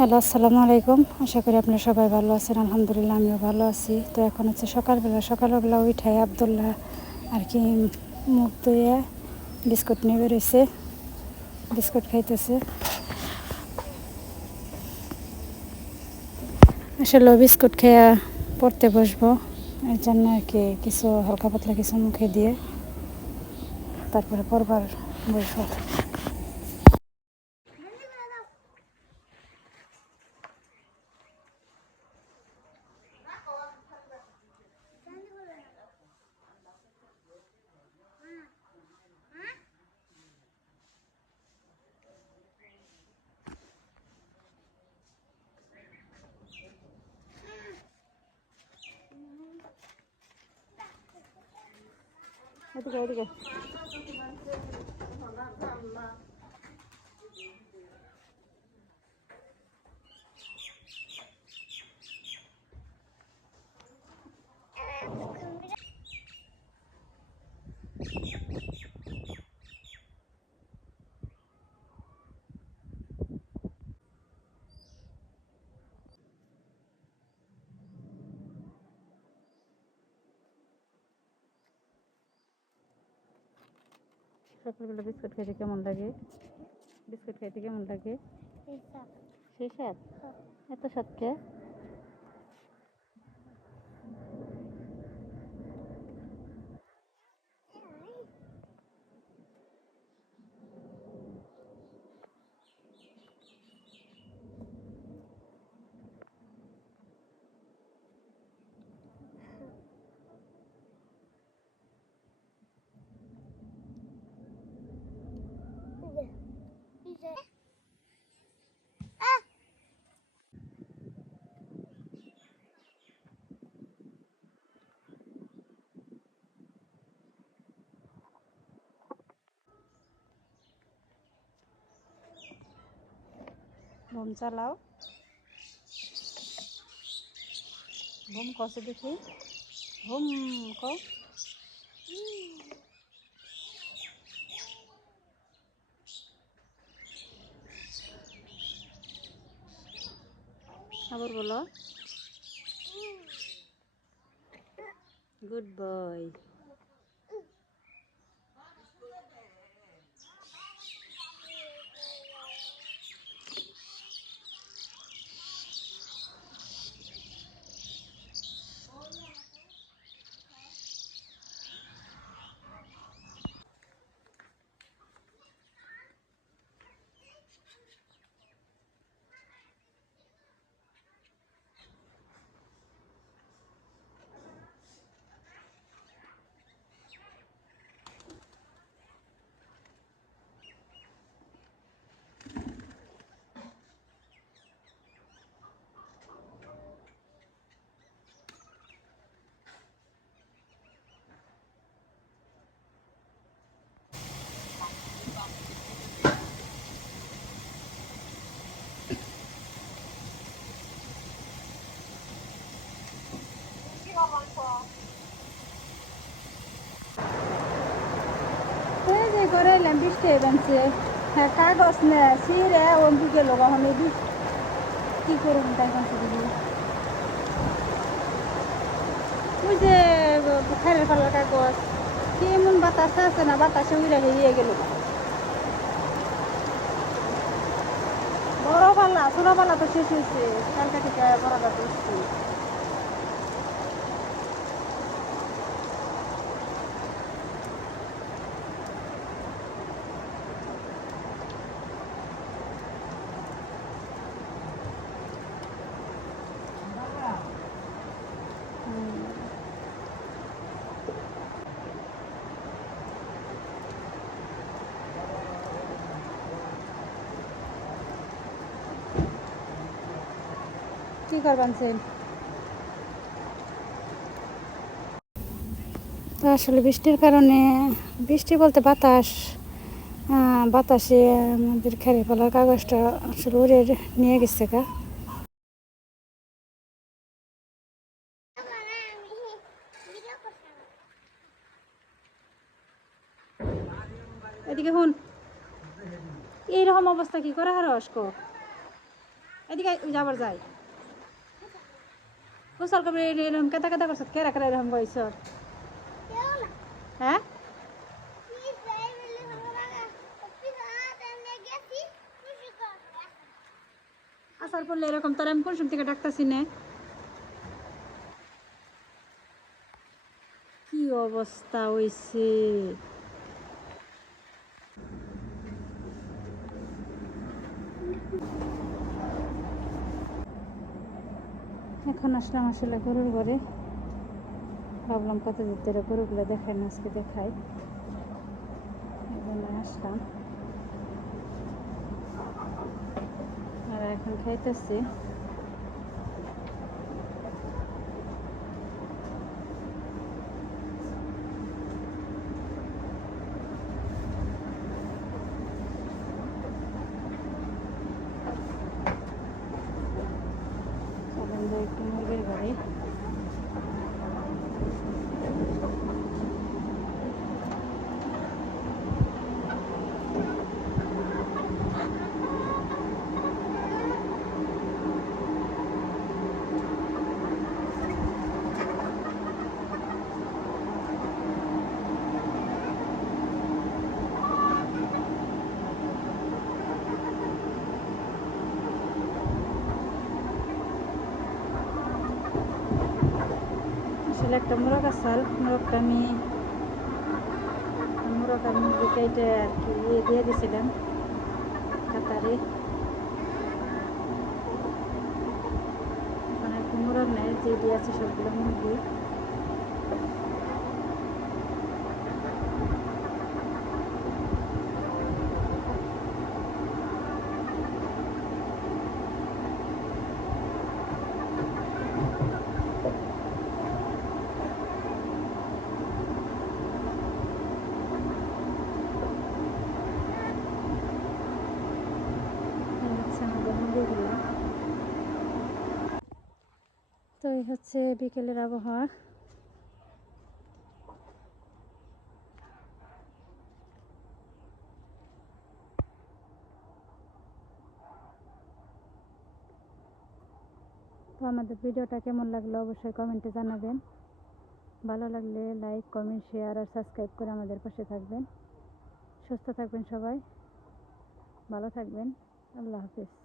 Hello, আসসালামু আলাইকুম। আশা করি আপনারা সবাই ভালো আছেন। আলহামদুলিল্লাহ আমিও ভালো আছি। তো এখন হচ্ছে সকালবেলা উঠাই আবদুল্লাহ আর কি মুখ ধুয়ে বিস্কুট নিয়ে বেরোইছে, বিস্কুট খাইতেছে। আসলে বিস্কুট খেয়ে পড়তে বসবো, এর জন্য আর কি কিছু হালকা পাতলা কিছু মুখে দিয়ে তারপরে পড়বার বসবো। এদিকে এদিকে সকালবেলা বিস্কুট খাইতে কেমন লাগে? বিস্কুট খাইতে কেমন লাগে? সেই স্বাদ? এত স্বাদ কে? ঘুম চালাও, ঘুম কষে দেখি, ঘুম কও। আবার বলো, গুড বয়। যে করে এলাম বৃষ্টি বানছে, হ্যাঁ কাগজ নে সিরে ওন দিকে লোক এখন কি করুন তাই কাছে দিদি ওই যে খাইলের পাল্লার কাগজ কেমন বাতাস আছে না, বাতাসে উড়ে গিয়ে গেল। বড় পাল্লা ছোট পাল্লা তো শেষ হয়েছে, কালকা থেকে বড়টা করছি। কি করবেন সে? তো আসলে বৃষ্টির কারণে, বৃষ্টি বলতে বাতাস, বাতাসে আমাদের খেরে ফেলার কাগজটা আসলে উড়ে নিয়ে গেছে গা। এদিকে হন, এইরকম অবস্থা কি করে হারস কো? এদিকে এদিকে যাবার যাই গোসল করবে এরকম কেতা কেতা করছ কেরা কেরা এরকম কইছ হ্যাঁ আসার পড়লে এরকম তোর আমি কোন সময় থেকে ডাকতেছি না কি অবস্থা হইছে এখন আসলাম আসলে গরুর ঘরে ভাবলাম কত ভিতরে গরুগুলো দেখাই না আজকে দেখাই এই জন্য আসলাম আর এখন খাইতেছি একটু মুরগির ঘরে আসলে একটা মোরগ আসাল মোরগটা আমি মোরগ আর মুরগি কেটে আর কি দিয়ে দিয়েছিলাম কাতারে ওখানে একটু মোরগ নেয় যে দিয়ে আছে সবগুলো মুরগি আমাদের মুরগিগুলো তো এই হচ্ছে বিকেলের আবহাওয়া তো আমাদের ভিডিওটা কেমন লাগলো অবশ্যই কমেন্টে জানাবেন ভালো লাগলে লাইক কমেন্ট শেয়ার আর সাবস্ক্রাইব করে আমাদের পাশে থাকবেন সুস্থ থাকবেন সবাই ভালো থাকবেন আল্লাহ হাফেজ